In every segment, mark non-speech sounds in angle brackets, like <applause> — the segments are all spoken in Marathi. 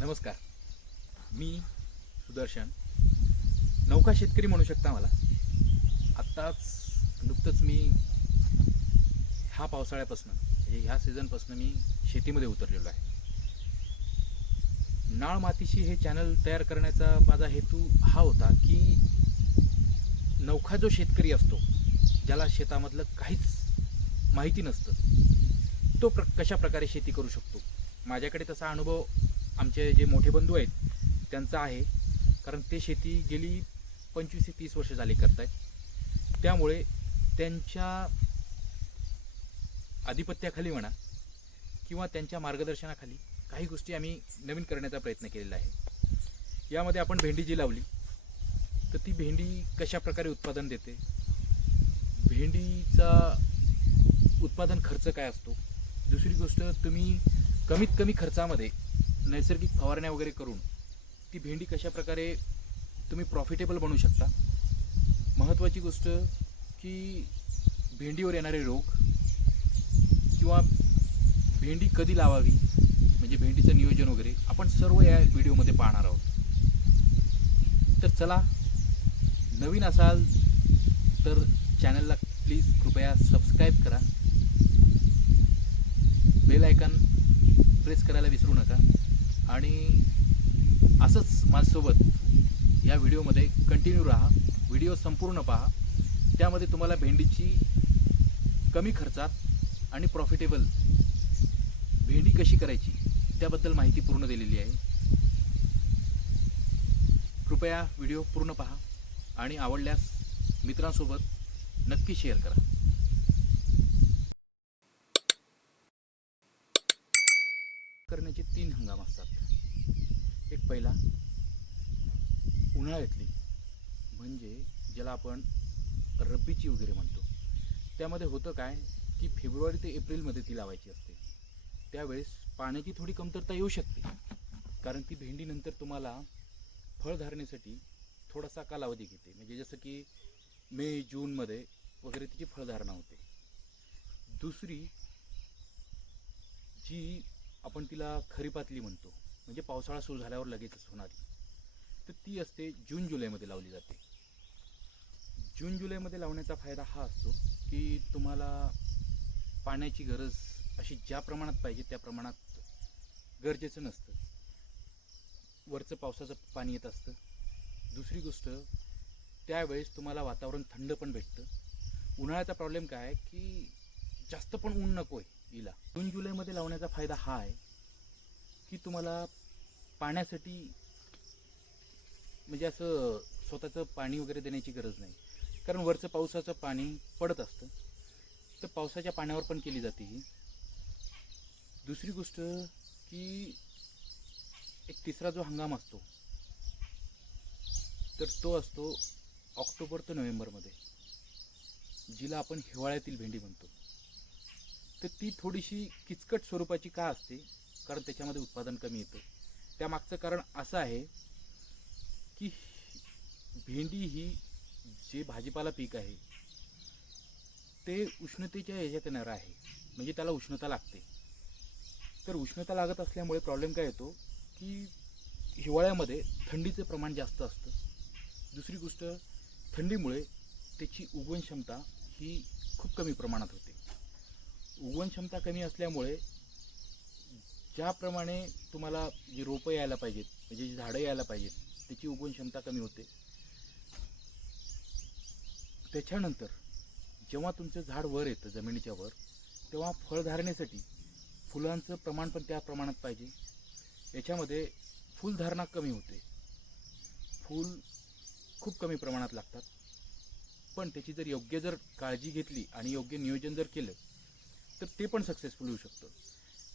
नमस्कार. मी सुदर्शन. नौका शेतकरी म्हणू शकता मला. आत्ताच नुकतंच मी ह्या पावसाळ्यापासून म्हणजे ह्या सीझनपासून मी शेतीमध्ये उतरलेलो आहे. नाळ मातीशी हे चॅनल तयार करण्याचा माझा हेतू हा होता की नौखा जो शेतकरी असतो ज्याला शेतामधलं काहीच माहिती नसतं तो प्र कशा प्रकारे शेती करू शकतो? माझ्याकडे तसा अनुभव आमचे जे मोठे बंधू आहेत त्यांचा आहे. कारण ते शेती गेली पंचवीस ते तीस वर्ष झाली करतायत. त्यामुळे त्यांच्या आधिपत्याखाली म्हणा किंवा त्यांच्या मार्गदर्शनाखाली काही गोष्टी आम्ही नवीन करण्याचा प्रयत्न केलेला आहे. यामध्ये आपण भेंडी जी लावली तर ती भेंडी कशा प्रकारे उत्पादन देते? भेंडीचा उत्पादन खर्च काय असतो? दुसरी गोष्ट तुम्ही कमीत कमी खर्चामध्ये नैसर्गिक फवारण्या वगैरे करून ती भेंडी कशा प्रकारे तुम्ही प्रॉफिटेबल बनवू शकता? महत्त्वाची गोष्ट की भेंडीवर येणारे रोग किंवा भेंडी कधी लावावी म्हणजे भेंडीचं नियोजन वगैरे आपण सर्व या व्हिडिओमध्ये पाहणार आहोत. तर चला नवीन असाल तर चॅनलला प्लीज कृपया सबस्क्राईब करा. बेल आयकन प्रेस करायला विसरू नका. आणि असंच माझ्यासोबत या व्हिडिओमध्ये कंटिन्यू राहा. व्हिडिओ संपूर्ण पहा. त्यामध्ये तुम्हाला भेंडीची कमी खर्चात आणि प्रॉफिटेबल भेंडी कशी करायची त्याबद्दल माहिती पूर्ण दिलेली आहे. कृपया व्हिडिओ पूर्ण पहा आणि आवडल्यास मित्रांसोबत नक्की शेअर करा करण्याचे तीन हंगाम असतात. एक पहिला उन्हाळ्यातली म्हणजे ज्याला आपण रब्बीची वगैरे म्हणतो. त्यामध्ये होतं काय की फेब्रुवारी ते एप्रिलमध्ये ती लावायची असते. त्यावेळेस पाण्याची थोडी कमतरता येऊ शकते. कारण ती भेंडीनंतर तुम्हाला फळधारणेसाठी थोडासा कालावधी घेते. म्हणजे जसं की मे जूनमध्ये वगैरे तिची फळधारणा होते. दुसरी जी आपण तिला खरीपातली म्हणतो. म्हणजे पावसाळा सुरू झाल्यावर लगेचच होणारी. तर ती असते जून जुलैमध्ये लावली जाते. जून जुलैमध्ये लावण्याचा फायदा हा असतो की तुम्हाला पाण्याची गरज अशी ज्या प्रमाणात पाहिजे त्या प्रमाणात गरजेचं नसतं. वरचं पावसाचं पाणी येत असतं. दुसरी गोष्ट त्यावेळेस तुम्हाला वातावरण थंड पण भेटतं. उन्हाळ्याचा प्रॉब्लेम काय की जास्त पण ऊन नको आहे इला. जून जुलैमध्ये लावण्याचा फायदा हा आहे की तुम्हाला पाण्यासाठी म्हणजे असं स्वतःचं पाणी वगैरे देण्याची गरज नाही. कारण वरचं पावसाचं पाणी पडत असतं. तर पावसाच्या पाण्यावर पण केली जाते ही. दुसरी गोष्ट की एक तिसरा जो हंगाम असतो तर तो असतो ऑक्टोबर ते नोव्हेंबरमध्ये जिला आपण हिवाळ्यातील भेंडी म्हणतो. तर ती थोडीशी किचकट स्वरूपाची का असते? कारण त्याच्यामध्ये उत्पादन कमी येतं. त्यामागचं कारण असं आहे की भेंडी ही जे भाजीपाला पीक आहे ते उष्णतेच्या ह्याच्यात येणार आहे. म्हणजे त्याला उष्णता लागते. तर उष्णता लागत असल्यामुळे प्रॉब्लेम काय येतो की हिवाळ्यामध्ये थंडीचं प्रमाण जास्त असतं. दुसरी गोष्ट थंडीमुळे त्याची उगवण क्षमता ही खूप कमी प्रमाणात होते. उगवण क्षमता कमी असल्यामुळे ज्याप्रमाणे तुम्हाला जी रोपं यायला पाहिजेत म्हणजे जी झाडं यायला पाहिजेत त्याची उगवण क्षमता कमी होते. त्याच्यानंतर जेव्हा तुमचं झाड वर येतं जमिनीच्या वर तेव्हा फळधारणेसाठी फुलांचं प्रमाण पण त्या प्रमाणात पाहिजे. याच्यामध्ये फुलधारणा कमी होते. फूल खूप कमी प्रमाणात लागतात. पण त्याची जर योग्य जर काळजी घेतली आणि योग्य नियोजन जर केलं तर ते पण सक्सेसफुल होऊ शकतं.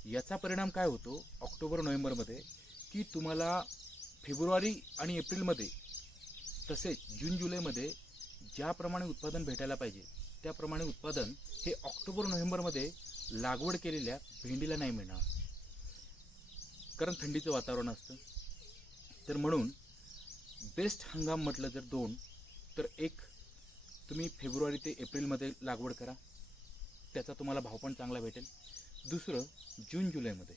याचा परिणाम काय होतो? ऑक्टोबर नोव्हेंबरमध्ये की तुम्हाला फेब्रुवारी आणि एप्रिलमध्ये तसेच जून जुलैमध्ये ज्याप्रमाणे उत्पादन भेटायला पाहिजे त्याप्रमाणे उत्पादन हे ऑक्टोबर नोव्हेंबरमध्ये लागवड केलेल्या भेंडीला नाही मिळणार. कारण थंडीचं वातावरण असतं. तर म्हणून बेस्ट हंगाम म्हटलं जर दोन तर एक तुम्ही फेब्रुवारी ते एप्रिलमध्ये लागवड करा. त्याचा तुम्हाला भाव पण चांगला भेटेल. दुसरं जून जुलैमध्ये.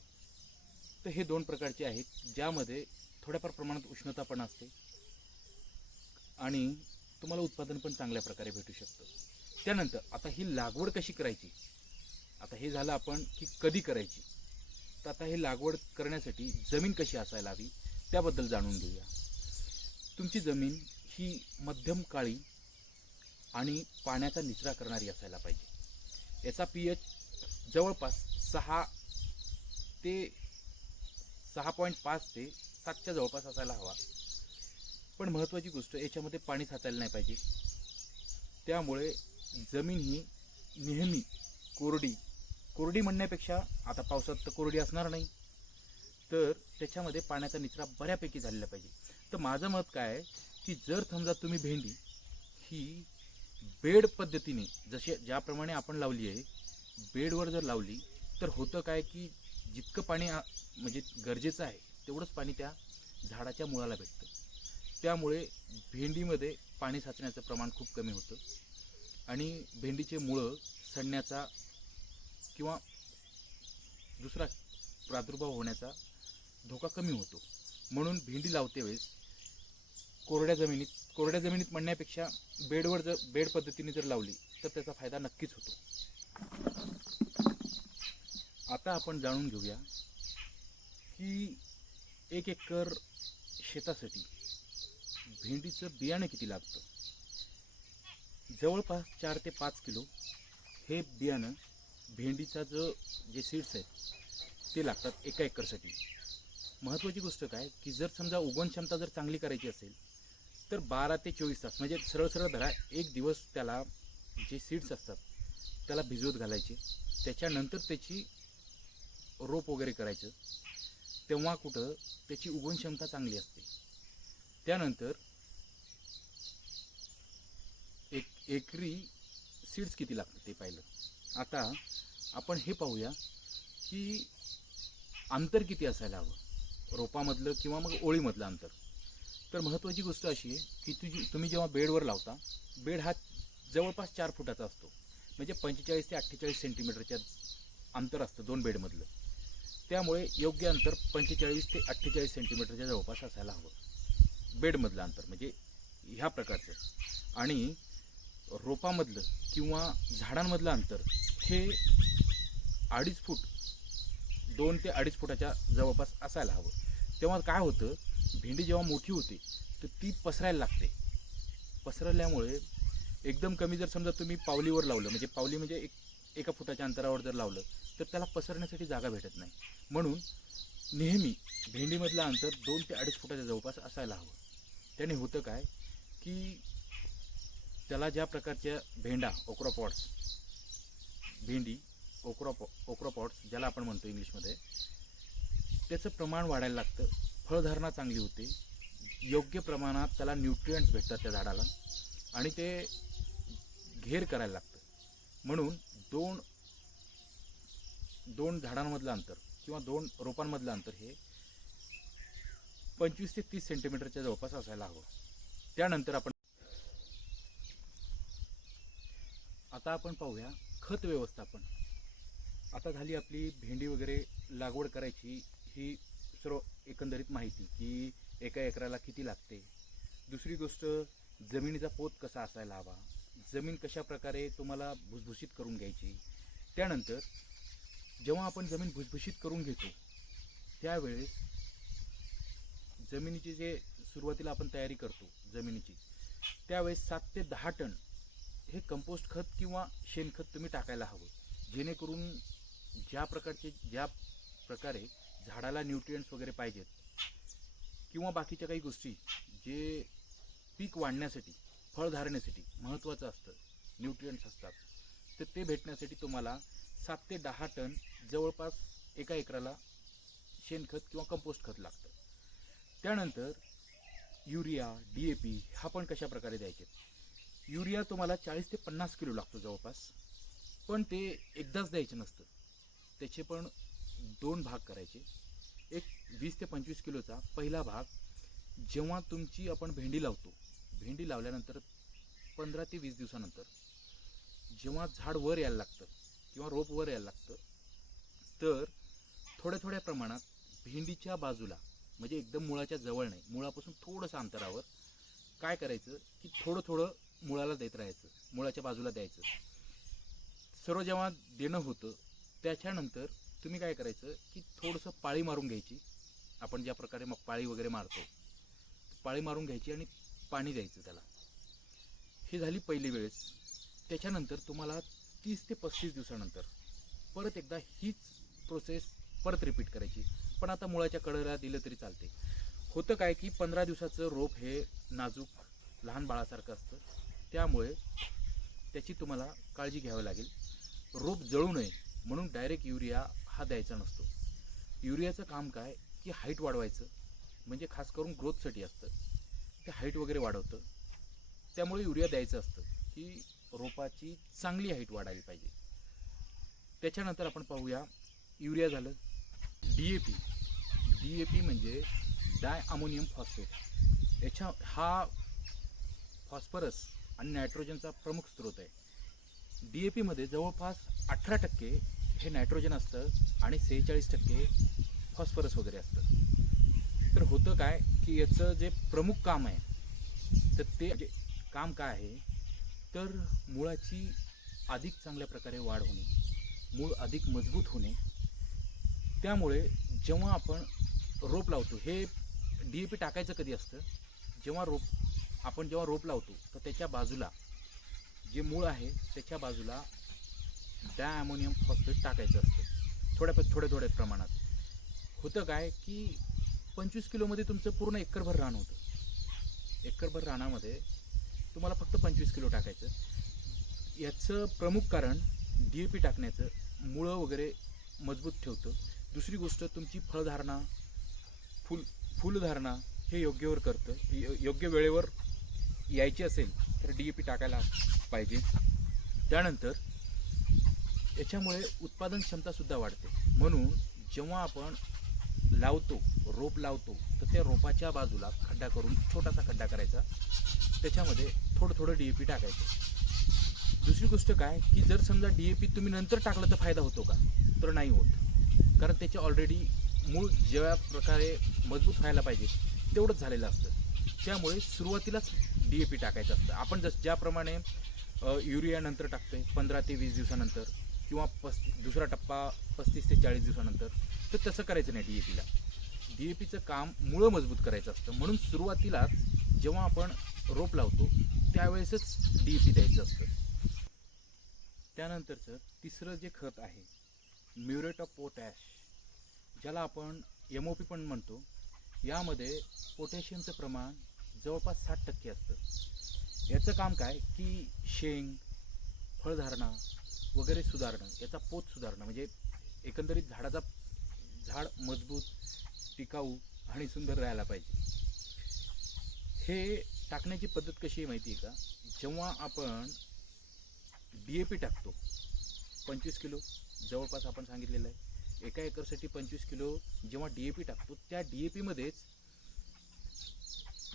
तर हे दोन प्रकारचे आहेत ज्यामध्ये थोड्याफार प्रमाणात उष्णता पण असते आणि तुम्हाला उत्पादन पण चांगल्या प्रकारे भेटू शकतं. त्यानंतर आता ही लागवड कशी करायची? आता हे झालं आपण की कधी करायची? तर आता हे लागवड करण्यासाठी जमीन कशी असायला हवी त्याबद्दल जाणून घेऊया. तुमची जमीन ही मध्यम काळी आणि पाण्याचा निचरा करणारी असायला पाहिजे. याचा पी एच जवळपास सहा ते सहा पॉईंट पाच ते सातच्या जवळपास असायला हवा. पण महत्त्वाची गोष्ट याच्यामध्ये पाणी साचायला नाही पाहिजे. त्यामुळे जमीन ही नेहमी कोरडी कोरडी म्हणण्यापेक्षा आता पावसात तर कोरडी असणार नाही. तर त्याच्यामध्ये पाण्याचा निचरा बऱ्यापैकी झालेला पाहिजे. तर माझं मत काय आहे की जर समजा तुम्ही भेंडी ही बेड पद्धतीने जसे ज्याप्रमाणे आपण लावली आहे बेडवर जर लावली तर होतं काय की जितकं पाणी म्हणजे गरजेचं आहे तेवढंच पाणी त्या झाडाच्या मुळाला भेटतं. त्यामुळे भेंडीमध्ये पाणी साचण्याचं प्रमाण खूप कमी होतं. आणि भेंडीचे मुळं सडण्याचा किंवा दुसरा प्रादुर्भाव होण्याचा धोका कमी होतो. म्हणून भेंडी लावते वेळेस कोरड्या जमिनीत कोरड्या जमिनीत म्हणण्यापेक्षा बेडवर जर बेड पद्धतीने जर लावली तर त्याचा फायदा नक्कीच होतो. आता आपण जाणून घेऊया की एक एकर शेतासाठी भेंडीचं बियाणं किती लागतं? जवळपास चार ते पाच किलो हे बियाणं भेंडीचा जो जे सीड्स आहेत ते लागतात एका एकरसाठी. महत्त्वाची गोष्ट काय की जर समजा उगवण क्षमता जर चांगली करायची असेल तर बारा ते चोवीस तास म्हणजे सरळ सरळ धरा एक दिवस त्याला जे सीड्स असतात त्याला भिजवत घालायचे. त्याच्यानंतर त्याची रोप वगैरे करायचं. तेव्हा कुठं त्याची उगवण क्षमता चांगली असते. त्यानंतर एक एकरी सीड्स किती लागतात ते पाहिलं. आता आपण हे पाहूया की अंतर किती असायला हवं. रोपामधलं किंवा मग ओळीमधलं अंतर. तर महत्त्वाची गोष्ट अशी आहे की तुझी तुम्ही जेव्हा बेडवर लावता बेड हा जवळपास चार फुटाचा असतो. म्हणजे पंचेचाळीस ते अठ्ठेचाळीस सेंटीमीटरच्या अंतर असतं दोन बेडमधलं. त्यामुळे योग्य अंतर पंचेचाळीस ते अठ्ठेचाळीस सेंटीमीटरच्या जवळपास असायला हवं. बेडमधलं अंतर म्हणजे ह्या प्रकारचं. आणि रोपामधलं किंवा झाडांमधलं अंतर हे अडीच फूट दोन ते अडीच फुटाच्या जवळपास असायला हवं. तेव्हा काय होतं भेंडी जेव्हा मोठी होते तर ती पसरायला लागते. पसरल्यामुळे एकदम कमी जर समजा तुम्ही पावलीवर लावलं म्हणजे पावली म्हणजे एक एका फुटाच्या अंतरावर जर लावलं तर त्याला पसरण्यासाठी जागा भेटत नाही. म्हणून नेहमी भेंडीमधलं अंतर दोन ते अडीच फुटाच्या जवळपास असायला हवं. त्याने होतं काय की त्याला ज्या प्रकारच्या भेंडा ओक्रोपॉट्स भेंडी ओक्रोपॉ ओक्रोपॉट्स ज्याला आपण म्हणतो इंग्लिशमध्ये त्याचं प्रमाण वाढायला लागतं. फळधारणा चांगली होते. योग्य प्रमाणात त्याला न्यूट्रियंट्स भेटतात त्या झाडाला. आणि ते घेर करायला लागतं. म्हणून दोन दोन झाडांमधलं अंतर किंवा दोन रोपांमधलं अंतर हे पंचवीस ते तीस सेंटीमीटरच्या जवळपास असायला हवं. त्यानंतर आपण आता आपण पाहूया खत व्यवस्थापन. आता झाली आपली भेंडी वगैरे लागवड करायची ही सर्व एकंदरीत माहिती की एका एकराला किती लागते? दुसरी गोष्ट जमिनीचा पोत कसा असायला हवा? जमीन कशा प्रकारे तुम्हाला भुसभुशीत करून घ्यायची? त्यानंतर जेव्हा आपण जमीन भुसभुशीत करून घेतो त्यावेळेस जमिनीची जे सुरुवातीला आपण तयारी करतो जमिनीची त्यावेळेस सात ते दहा टन हे कंपोस्ट खत किंवा शेणखत तुम्ही टाकायला हवं. जेणेकरून ज्या प्रकारचे ज्या प्रकारे झाडाला न्यूट्रियंट्स वगैरे पाहिजेत. किंवा बाकीच्या काही गोष्टी जे पीक वाढण्यासाठी फळ धारण्यासाठी महत्त्वाचं असतं. न्यूट्रियंट्स असतात. तर ते भेटण्यासाठी तुम्हाला सात ते दहा टन जवळपास एका एकराला शेणखत किंवा कंपोस्ट खत लागतं. त्यानंतर युरिया डी ए पी हा पण कशा प्रकारे द्यायचे? युरिया तुम्हाला चाळीस ते पन्नास किलो लागतो जवळपास. पण ते एकदाच द्यायचं नसतं. त्याचे पण दोन भाग करायचे. एक वीस ते पंचवीस किलोचा पहिला भाग जेव्हा तुमची आपण भेंडी लावतो भेंडी लावल्यानंतर पंधरा ते वीस दिवसानंतर जेव्हा झाड वर यायला लागतं किंवा रोप वर यायला लागतं तर थोड्या थोड्या प्रमाणात भेंडीच्या बाजूला म्हणजे एकदम मुळाच्या जवळ नाही मुळापासून थोडंसं अंतरावर काय करायचं की थोडं थोडं मुळाला देत राहायचं मुळाच्या बाजूला द्यायचं. सर्व जेव्हा देणं होतं त्याच्यानंतर तुम्ही काय करायचं की थोडंसं पाळी मारून घ्यायची. आपण ज्या प्रकारे मग पाळी वगैरे मारतो पाळी मारून घ्यायची आणि पाणी द्यायचं त्याला. ही झाली पहिली वेळेस. त्याच्यानंतर तुम्हाला तीस ते पस्तीस दिवसानंतर परत एकदा हीच प्रोसेस परत रिपीट करायची. पण आता मुळाच्या कडेला दिलं तरी चालते. होतं काय की पंधरा दिवसाचं रोप हे नाजूक लहान बाळासारखं असतं. त्यामुळे त्याची तुम्हाला काळजी घ्यावी लागेल. रोप जळू नये म्हणून डायरेक्ट युरिया हा द्यायचा नसतो. युरियाचं काम काय? की हाईट वाढवायचं. म्हणजे खास करून ग्रोथसाठी असतं. ते हाईट वगैरे वाढवतं. त्यामुळे युरिया द्यायचं असतं की रोपाची चांगली हाईट वाढायला पाहिजे. त्याच्यानंतर आपण पाहूया युरिया झालं. D A P D A P म्हणजे डाय अमोनियम फॉस्फेट याच्या हा फॉस्फरस आणि नायट्रोजनचा प्रमुख स्रोत आहे. डी ए पीमध्ये जवळपास अठरा टक्के हे नायट्रोजन असतं आणि सेहेचाळीस टक्के फॉस्फरस वगैरे असतं. तर होतं काय की याचं जे प्रमुख काम आहे तर ते जे काम काय आहे तर मुळाची अधिक चांगल्या प्रकारे वाढ होणे मूळ अधिक मजबूत होणे. त्यामुळे जेव्हा आपण रोप लावतो हे डी ए पी टाकायचं कधी असतं? जेव्हा रोप आपण जेव्हा रोप लावतो तर त्याच्या बाजूला जे मूळ आहे त्याच्या बाजूला डायअमोनियम फॉस्फेट टाकायचं असतं. थोड्या थोड्या थोड्या प्रमाणात. होतं काय की पंचवीस किलोमध्ये तुमचं पूर्ण एकरभर रान होतं. एकरभर रानामध्ये तुम्हाला फक्त पंचवीस किलो टाकायचं. याचं प्रमुख कारण डी ए पी टाकण्याचं मुळं वगैरे मजबूत ठेवतं. दुसरी गोष्ट तुमची फळधारणा फुल फुलधारणा हे योग्यवर करतं. योग्य वेळेवर यायची असेल तर डी ए पी टाकायला पाहिजे. त्यानंतर याच्यामुळे उत्पादन क्षमतासुद्धा वाढते. म्हणून जेव्हा आपण लावतो रोप लावतो तर त्या रोपाच्या बाजूला खड्डा करून छोटासा खड्डा करायचा. त्याच्यामध्ये थोडं थोडं डी ए पी टाकायचं. दुसरी गोष्ट काय की जर समजा डी ए पी तुम्ही नंतर टाकलं तर फायदा होतो का? तर नाही होत. कारण त्याचे ऑलरेडी मूळ ज्या प्रकारे मजबूत व्हायला पाहिजे तेवढंच झालेलं असतं. त्यामुळे सुरुवातीलाच डी ए पी टाकायचं असतं. आपण जस ज्याप्रमाणे युरियानंतर युरिया नंतर टाकतोय पंधरा ते वीस दिवसानंतर. किंवा पस्ती दुसरा टप्पा पस्तीस ते चाळीस दिवसानंतर तर तसं करायचं नाही डी ए पीला डी ए पीचं काम मुळं मजबूत करायचं असतं. म्हणून सुरुवातीला जेव्हा आपण रोप लावतो त्यावेळेसच डी ए पी द्यायचं असतं. त्यानंतरचं तिसरं जे खत आहे म्युरेट ऑफ पोटॅश ज्याला आपण एम ओ पी पण म्हणतो यामध्ये पोटॅशियमचं प्रमाण जवळपास साठ टक्के असतं. याचं काम काय? की शेंग फळधारणा वगैरे सुधारणं याचा पोत सुधारणं म्हणजे एकंदरीत झाडाचा झाड मजबूत टिकाऊ आणि सुंदर राहायला पाहिजे. हे टाकण्याची पद्धत कशी आहे माहिती आहे का? जेव्हा आपण डी ए पी टाकतो पंचवीस किलो जवळपास आपण सांगितलेलं आहे एका एकरसाठी पंचवीस किलो जेव्हा डी ए पी टाकतो त्या डी ए पीमध्येच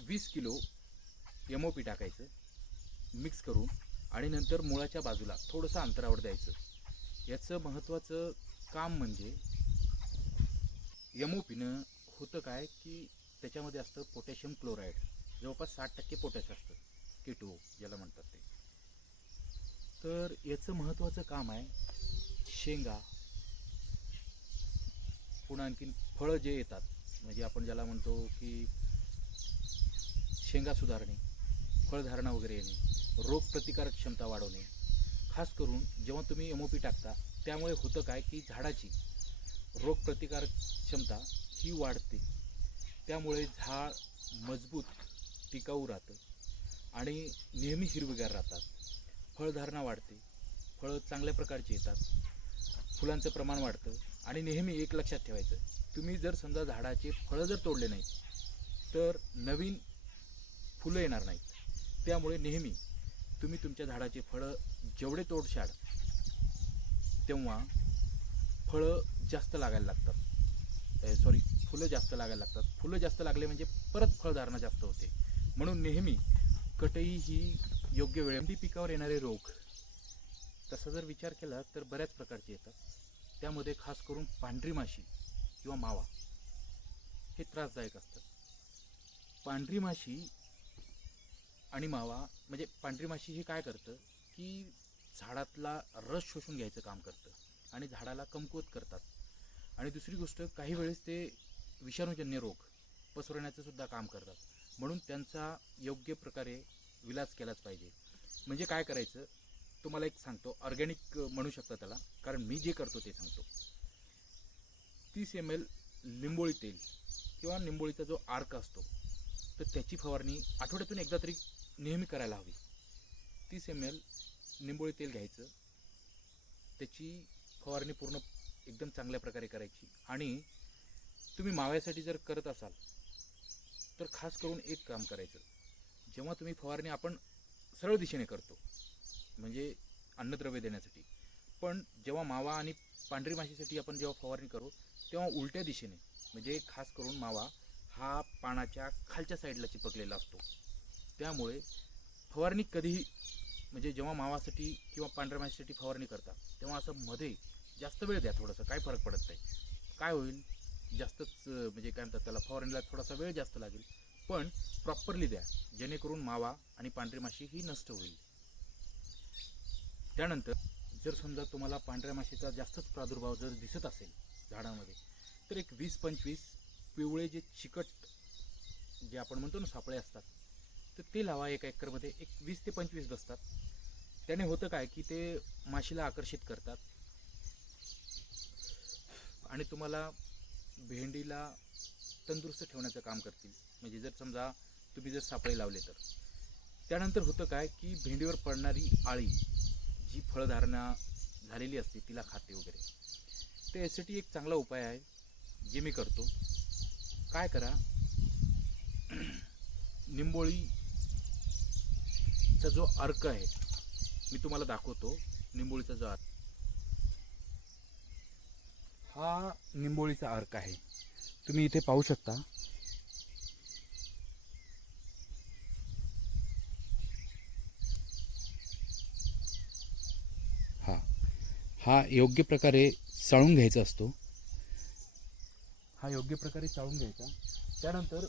वीस किलो एम ओ पी टाकायचं मिक्स करून आणि नंतर मुळाच्या बाजूला थोडंसं अंतरावर द्यायचं. याचं महत्त्वाचं काम म्हणजे एम ओ होतं काय की त्याच्यामध्ये असतं पोटॅशियम क्लोराईड. जवळपास साठ टक्के पोटॅश असतं. किटो टू ज्याला म्हणतात ते. तर याचं महत्त्वाचं काम आहे शेंगा. पुन्हा आणखीन फळं जे येतात म्हणजे आपण ज्याला म्हणतो की शेंगा सुधारणे फळधारणा वगैरे येणे. रोगप्रतिकारक क्षमता वाढवणे. खास करून जेव्हा तुम्ही एम ओ पी टाकता त्यामुळे होतं काय की झाडाची रोगप्रतिकारक क्षमता ही वाढते. त्यामुळे झाड मजबूत टिकाऊ राहतं आणि नेहमी हिरवीगार राहतात. फळधारणा वाढते. फळं चांगल्या प्रकारची येतात. फुलांचं प्रमाण वाढतं आणि नेहमी एक लक्षात ठेवायचं तुम्ही जर समजा झाडाचे फळं जर तोडले नाहीत तर नवीन फुलं येणार नाहीत. त्यामुळे नेहमी तुम्ही तुमच्या झाडाचे फळं जेवढे तोडशाल तेव्हा फळं जास्त लागायला लागतात. सॉरी फुलं जास्त लागायला लागतात. फुलं जास्त लागले म्हणजे परत फळधारणा जास्त होते. म्हणून नेहमी कटई ही योग्य वेळेमध्ये पिकावर येणारे रोग तसा जर विचार केला तर बऱ्याच प्रकारचे येतात. त्यामध्ये खास करून पांढरी माशी किंवा मावा हे त्रासदायक असतं पांढरी माशी आणि मावा म्हणजे पांढरी माशी हे काय करतं की झाडातला रस शोषून घ्यायचं काम करतं आणि झाडाला कमकुवत करतात. आणि दुसरी गोष्ट काही वेळेस ते विषाणूजन्य रोग पसरवण्याचं सुद्धा काम करतात. म्हणून त्यांचा योग्य प्रकारे विलास केलाच पाहिजे. म्हणजे काय करायचं? तुम्हाला एक सांगतो. ऑर्गॅनिक म्हणू शकता त्याला. कारण मी जे करतो ते सांगतो. तीस एम एल लिंबोळी तेल किंवा निंबोळीचा जो आर्क असतो तर त्याची फवारणी आठवड्यातून एकदा तरी नेहमी करायला हवी. तीस एम एल निंबोळी तेल घ्यायचं. त्याची फवारणी पूर्ण एकदम चांगल्या प्रकारे करायची. आणि तुम्ही माव्यासाठी जर करत असाल तर खास करून एक काम करायचं. जेव्हा तुम्ही फवारणी आपण सरळ दिशेने करतो म्हणजे अन्नद्रव्य देण्यासाठी पण जेव्हा मावा आणि पांढरी माशीसाठी आपण जेव्हा फवारणी करू तेव्हा उलट्या दिशेने म्हणजे खास करून मावा हा पानाच्या खालच्या साईडला चिपकलेला असतो. त्यामुळे फवारणी कधीही म्हणजे जेव्हा मावासाठी किंवा पांढऱ्या माशीसाठी फवारणी करता तेव्हा असं मध्ये जास्त वेळ द्या थोडंसं काय फरक पडत नाही. काय होईल? जास्तच म्हणजे काय म्हणतात त्याला फवारणीला थोडासा वेळ जास्त लागेल. पण प्रॉपरली द्या जेणेकरून मावा आणि पांढरी माशी ही नष्ट होईल. त्यानंतर जर समजा तुम्हाला पांढऱ्या माशीचा जास्तच प्रादुर्भाव जर दिसत असेल झाडामध्ये तर एक वीस पंचवीस पिवळे जे चिकट जे आपण म्हणतो ना सापळे असतात तर ते लावा एका एकरमध्ये. एक वीस ते पंचवीस बसतात. त्याने होतं काय की ते माशीला आकर्षित करतात. आणि तुम्हाला भेंडीला तंदुरुस्त ठेवण्याचं काम करतील. म्हणजे जर समजा तुम्ही जर सापळे लावले तर. त्यानंतर होतं काय की भेंडीवर पडणारी आळी जी फळधारणा झालेली असते तिला खाते वगैरे. तर यासाठी एक चांगला उपाय आहे जे मी करतो. काय करा? <clears throat> निंबोळी निंबोळीचा जो अर्क आहे मी तुम्हाला दाखवतो निंबोळीचा जो अर्क. हा निंबोळीचा अर्क आहे. तुम्ही इथे पाहू शकता. हा. हा योग्य प्रकारे चाळून घ्यायचा असतो. हा योग्य प्रकारे चाळून घ्यायचा. त्यानंतर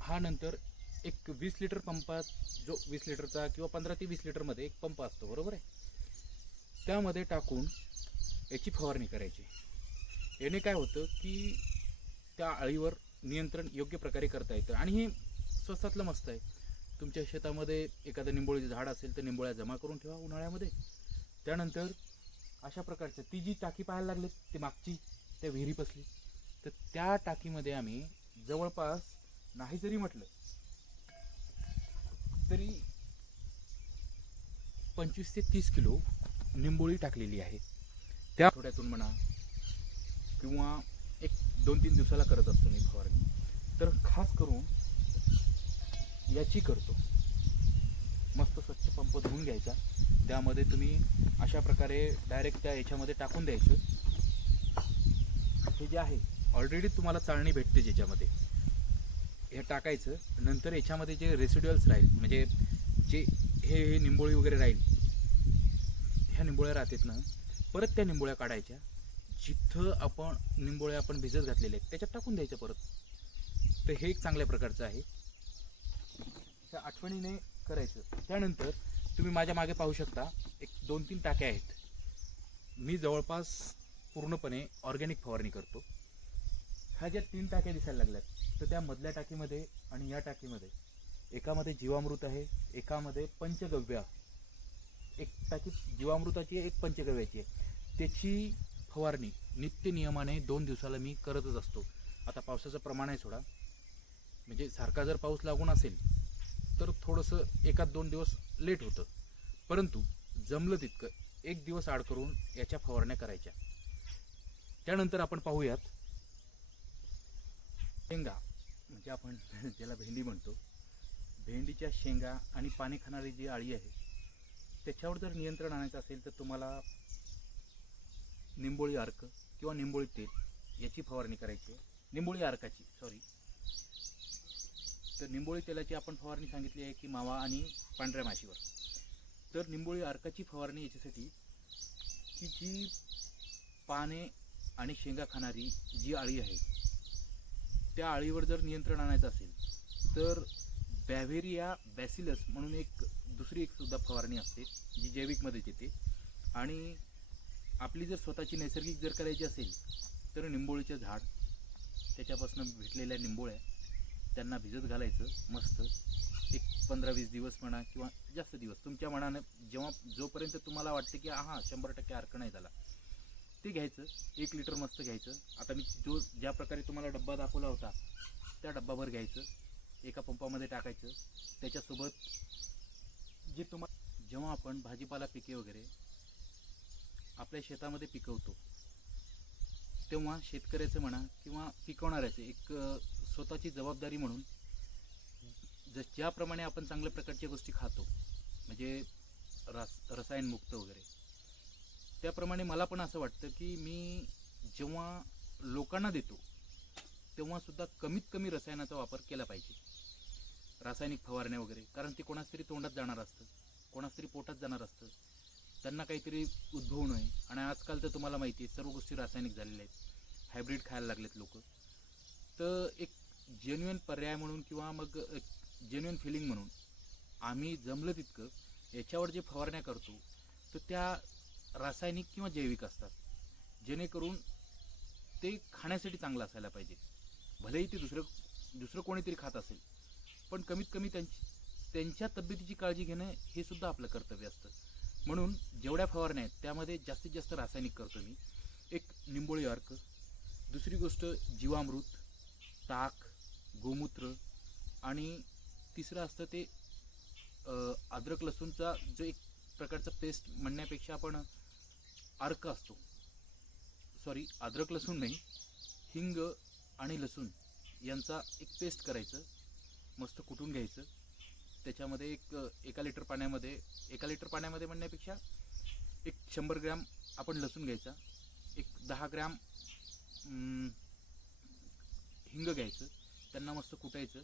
हा नंतर एक वीस लिटर पंपात जो वीस लिटरचा किंवा पंधरा ते वीस लिटरमध्ये एक पंप असतो बरोबर आहे? त्यामध्ये टाकून याची फवारणी करायची. याने काय होतं की त्या अळीवर नियंत्रण योग्य प्रकारे करता येतं. आणि हे स्वस्तातलं मस्त आहे. तुमच्या शेतामध्ये एखादं निंबोळीचं झाड असेल तर निंबोळ्या जमा करून ठेवा उन्हाळ्यामध्ये. त्यानंतर अशा प्रकारचं ती जी टाकी पाहायला लागली ती मागची त्या विहिरी पसली. तर त्या टाकीमध्ये आम्ही जवळपास नाही जरी म्हटलं तरी पंचवीस ते तीस किलो निंबोळी टाकलेली आहे. त्या आठवड्यातून म्हणा किंवा एक दोन तीन दिवसाला करत असतो मी फवारणी. तर खास करून याची करतो. मस्त स्वच्छ पंप धुवून घ्यायचा. त्यामध्ये तुम्ही अशा प्रकारे डायरेक्ट त्या याच्यामध्ये टाकून द्यायचं. हे जे आहे ऑलरेडी तुम्हाला चाळणी भेटते ज्याच्यामध्ये. हे टाकायचं नंतर याच्यामध्ये जे रेसिड्युअल्स राहील म्हणजे जे हे हे निंबोळी वगैरे राहील ह्या निंबोळ्या राहतात ना परत त्या निंबोळ्या काढायच्या जिथं आपण निंबोळ्या आपण भिजत घातलेल्या आहेत त्याच्यात टाकून द्यायच्या परत. तर हे एक चांगल्या प्रकारचं आहे. त्या आठवणीने करायचं. त्यानंतर तुम्ही माझ्या मागे पाहू शकता एक दोन तीन टाक्या आहेत. मी जवळपास पूर्णपणे ऑर्गॅनिक फवारणी करतो. ह्या ज्या तीन टाक्या दिसायला लागल्यात तर त्या मधल्या टाकीमध्ये आणि या टाकीमध्ये एकामध्ये जीवामृत आहे एकामध्ये पंचगव्य एक टाकी जीवामृताची आहे एक पंचगव्याची आहे. त्याची फवारणी नित्य नियमाने दोन दिवसाला मी करतच असतो. आता पावसाचं प्रमाण आहे सोडा. म्हणजे सारखा जर पाऊस लागून असेल तर थोडंसं एकात दोन दिवस लेट होतं. परंतु जमलं तितकं एक दिवस आड करून याच्या फवारण्या करायच्या. त्यानंतर आपण पाहूयात शेंगा म्हणजे आपण <laughs> ज्याला भेंडी म्हणतो भेंडीच्या शेंगा आणि पाणी खाणारी जी आळी आहे त्याच्यावर जर नियंत्रण आणायचं असेल तर तुम्हाला निंबोळी अर्क किंवा निंबोळी तेल याची फवारणी करायची. आहे निंबोळी अर्काची सॉरी तर निंबोळी तेलाची आपण फवारणी सांगितली आहे की मावा आणि पांढऱ्या माशीवर. तर निंबोळी अर्काची फवारणी याच्यासाठी की जी पाने आणि शेंगा खाणारी जी आळी आहे त्या आळीवर जर नियंत्रण आणायचं असेल तर बॅव्हेरिया बॅसिलस म्हणून एक दुसरी एक सुद्धा फवारणी असते जी जैविकमध्येच येते. आणि आपली जर स्वतःची नैसर्गिक जर करायची असेल तर निंबोळीचं झाड त्याच्यापासून भेटलेल्या निंबोळ्या त्यांना भिजत घालायचं मस्त. एक पंधरा वीस दिवस म्हणा किंवा जास्त दिवस. तुमच्या मनानं जेव्हा जोपर्यंत तुम्हाला वाटतं की हा शंभर टक्के अर्क नाही झाला. ते घ्यायचं एक लिटर मस्त घ्यायचं. आता मी जो ज्या प्रकारे तुम्हाला डब्बा दाखवला होता त्या डब्बाभर घ्यायचं. एका पंपामध्ये टाकायचं. त्याच्यासोबत जे तुम्हा जेव्हा आपण भाजीपाला पिके वगैरे आपल्या शेतामध्ये पिकवतो तेव्हा शेतकऱ्याचं म्हणा किंवा पिकवणाऱ्याचं एक स्वतःची जबाबदारी म्हणून ज ज्याप्रमाणे आपण चांगल्या प्रकारच्या गोष्टी खातो म्हणजे रस रसायनमुक्त वगैरे त्याप्रमाणे मला पण असं वाटतं की मी जेव्हा लोकांना देतो तेव्हासुद्धा कमीत कमी रसायनाचा वापर केला पाहिजे. रासायनिक फवारण्या वगैरे कारण ते कोणास तरी तोंडात जाणार असतं कोणास तरी पोटात जाणार असतं. त्यांना काहीतरी उद्भवू नये. आणि आजकाल तर तुम्हाला माहिती आहे सर्व गोष्टी रासायनिक झालेल्या आहेत. हायब्रिड खायला लागलेत लोक. तर एक जेन्युअन पर्याय म्हणून किंवा मग जेन्युअन फिलिंग म्हणून आम्ही जमलं तितकं याच्यावर जे फवारण्या करतो तर त्या रासायनिक किंवा जैविक असतात. जेणेकरून ते खाण्यासाठी चांगलं असायला पाहिजे. भलेही ते दुसरं दुसरं कोणीतरी खात असेल पण कमीत कमी त्यांची त्यांच्या तब्येतीची काळजी घेणं हे सुद्धा आपलं कर्तव्य असतं. म्हणून जेवढ्या फवारण्या आहेत त्यामध्ये जास्तीत जास्त रासायनिक करतो मी. एक निंबोळी अर्क दुसरी गोष्ट जीवामृत ताक गोमूत्र आणि तिसरं असतं ते अद्रक लसूणचा जो एक प्रकारचा पेस्ट म्हणण्यापेक्षा आपण अर्क असतो. सॉरी अद्रक लसूण नाही. हिंग आणि लसूण यांचा एक पेस्ट करायचं. मस्त कुटून घ्यायचं. त्याच्यामध्ये एक एका लिटर पाण्यामध्ये एका लिटर पाण्यामध्ये म्हणण्यापेक्षा एक शंभर ग्रॅम आपण लसूण घ्यायचा. एक दहा ग्रॅम हिंग घ्यायचं. त्यांना मस्त कुटायचं.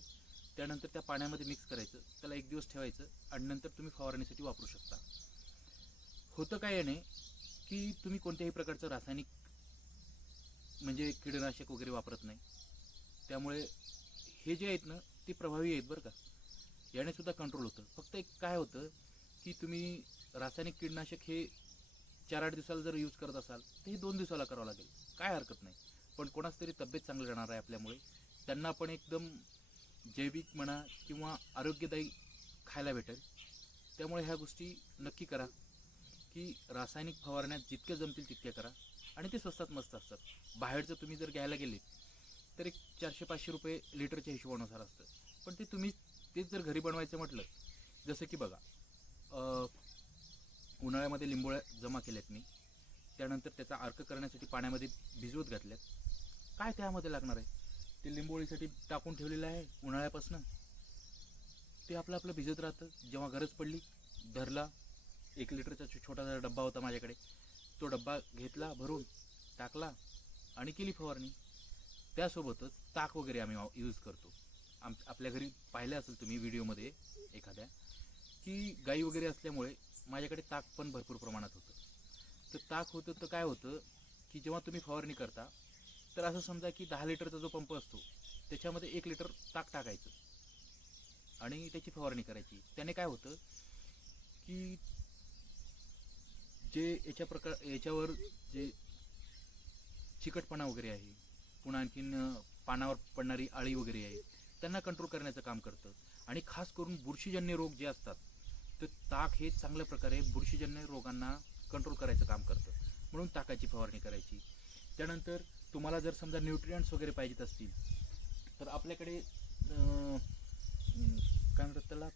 त्यानंतर त्या पाण्यामध्ये मिक्स करायचं. त्याला एक दिवस ठेवायचं. आणि नंतर तुम्ही फवारणीसाठी वापरू शकता. होतं काय याने? की तुम्ही कोणत्याही प्रकारचं रासायनिक म्हणजे कीडनाशक वगैरे वापरत नाही. त्यामुळे हे जे आहेत ना ते प्रभावी आहेत बरं का. याने सुद्धा कंट्रोल होतं. फक्त एक काय होतं की तुम्ही रासायनिक कीटनाशक हे चार आठ दिवसाला जर यूज करत असाल तर हे दोन दिवसाला करावं लागेल. काय हरकत नाही. पण कोणाच तरी तब्येत चांगली राहणार आहे आपल्यामुळे. त्यांना पण एकदम जैविक म्हणा किंवा आरोग्यदायी खायला भेटेल. त्यामुळे ह्या गोष्टी नक्की करा. की रासायनिक फवारण्यात जितक्या जमतील तितक्या करा. आणि ते स्वस्तात मस्त असतात. बाहेरचं तुम्ही जर घ्यायला गेले तर एक चारशे पाचशे रुपये लिटरच्या हिशोबानुसार असतं. पण ते तुम्ही तेच जर घरी बनवायचं म्हटलं जसं की बघा उन्हाळ्यामध्ये लिंबोळ्या जमा केल्यात मी. त्यानंतर त्याचा अर्क करण्यासाठी पाण्यामध्ये भिजवत घातल्यात. काय त्यामध्ये लागणार आहे? ते लिंबोळीसाठी टाकून ठेवलेलं आहे उन्हाळ्यापासून. ते आपलं आपलं भिजत राहतं. जेव्हा गरज पडली धरला एक लिटरचा छोटासा डब्बा होता माझ्याकडे. तो डब्बा घेतला भरून टाकला आणि केली फवारणी. त्यासोबतच ताक वगैरे आम्ही यूज करतो. आम आपल्या घरी पाहिलं असेल तुम्ही व्हिडिओमध्ये एखाद्या की गाई वगैरे असल्यामुळे माझ्याकडे ताक पण भरपूर प्रमाणात होतं. तर ताक होतं तर काय होतं की जेव्हा तुम्ही फवारणी करता तर असं समजा की दहा लिटरचा जो पंप असतो त्याच्यामध्ये एक लिटर ताक टाकायचं. आणि त्याची फवारणी करायची. त्याने काय होतं की जे याच्या प्रकार याच्यावर जे चिकटपणा वगैरे आहे पुन्हा आणखीन पानावर पडणारी आळी वगैरे आहे त्यांना कंट्रोल करण्याचं काम करतं. आणि खास करून बुरशीजन्य रोग जे असतात तर ताक हे चांगल्या प्रकारे बुरशीजन्य रोगांना कंट्रोल करायचं काम करतं. म्हणून ताकाची फवारणी करायची. त्यानंतर तुम्हाला जर समजा न्यूट्रियंट्स वगैरे पाहिजेत असतील तर आपल्याकडे काय म्हणतात त्याला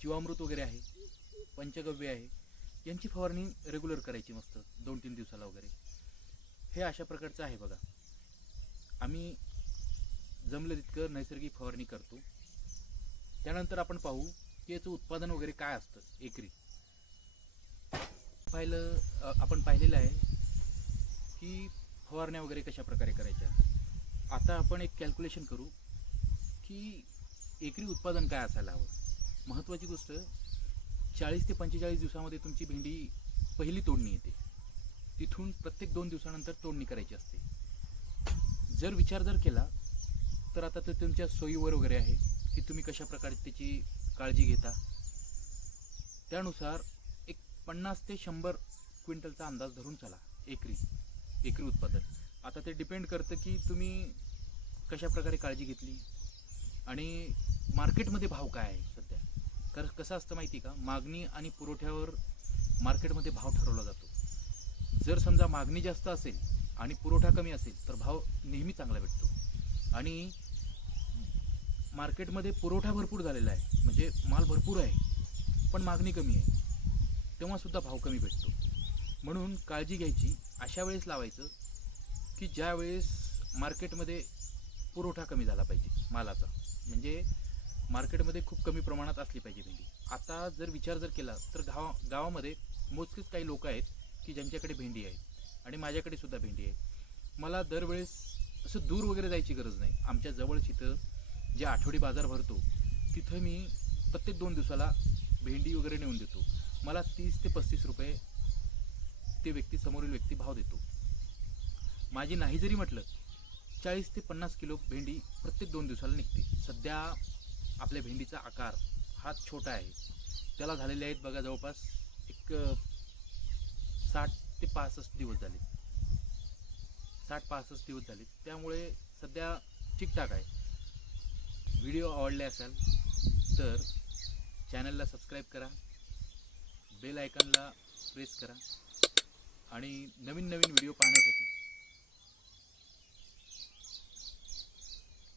जीवामृत वगैरे आहे पंचगव्य आहे यांची फवारणी रेग्युलर करायची मस्त दोन तीन दिवसाला वगैरे. हे अशा प्रकारचं आहे बघा. आम्ही जमलं तितकं नैसर्गिक फवारणी करतो. त्यानंतर आपण पाहू की याचं उत्पादन वगैरे काय असतं एकरी. पाहिलं आपण पाहिलेलं आहे की फवारण्या वगैरे कशा प्रकारे करायच्या. आता आपण एक कॅल्क्युलेशन करू की एकरी उत्पादन काय असायला हवं. महत्त्वाची गोष्ट चाळीस ते पंचेचाळीस दिवसामध्ये तुमची भेंडी पहिली तोडणी येते. तिथून प्रत्येक दोन दिवसानंतर तोडणी करायची असते. जर विचार जर केला तर आता ते तुमच्या सोयीवर वगैरे आहे की तुम्ही कशा प्रकारे त्याची काळजी घेता? त्यानुसार एक पन्नास ते शंभर क्विंटलचा अंदाज धरून चला एकरी एकरी उत्पादन. आता ते डिपेंड करतं की तुम्ही कशा प्रकारे काळजी घेतली आणि मार्केटमध्ये भाव काय आहे? तर कारण कसं असतं माहिती आहे का? मागणी आणि पुरवठ्यावर मार्केटमध्ये भाव ठरवला जातो. जर समजा मागणी जास्त असेल आणि पुरवठा कमी असेल तर भाव नेहमी चांगला भेटतो. आणि मार्केटमध्ये पुरवठा भरपूर झालेला आहे म्हणजे माल भरपूर आहे पण मागणी कमी आहे तेव्हासुद्धा भाव कमी भेटतो. म्हणून काळजी घ्यायची अशा वेळेस लावायचं की ज्या वेळेस मार्केटमध्ये पुरवठा कमी झाला पाहिजे मालाचा. म्हणजे मार्केटमध्ये खूप कमी प्रमाणात असली पाहिजे भेंडी. आता जर विचार जर केला तर गावा गावामध्ये मोजकेच काही लोक आहेत की ज्यांच्याकडे भेंडी आहे आणि माझ्याकडे सुद्धा भेंडी आहे. मला दरवेळेस असं दूर वगैरे जायची गरज नाही. आमच्या जवळ इथं जे आठवडी बाजार भरतो तिथं मी प्रत्येक दोन दिवसाला भेंडी वगैरे नेऊन देतो. मला तीस ते पस्तीस रुपये ते व्यक्ती समोरील व्यक्ती भाव देतो. माझी नाही जरी म्हटलं चाळीस ते पन्नास किलो भेंडी प्रत्येक दोन दिवसाला निघते. सध्या आपल्या भेंडीचा आकार हा छोटा आहे. त्याला झालेले आहेत बघा जवळपास एक साठ ते पासष्ट दिवस झाले. साठ पासष्ट दिवस झाले. त्यामुळे सध्या ठीकठाक आहे. व्हिडिओ आवडले असाल तर चॅनलला सबस्क्राईब करा. बेल आयकनला प्रेस करा. आणि नवीन नवीन व्हिडिओ पाहण्यासाठी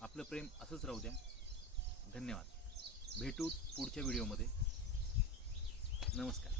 आपलं प्रेम असंच राहू द्या. धन्यवाद. भेटू पुढच्या व्हिडिओमध्ये. नमस्कार.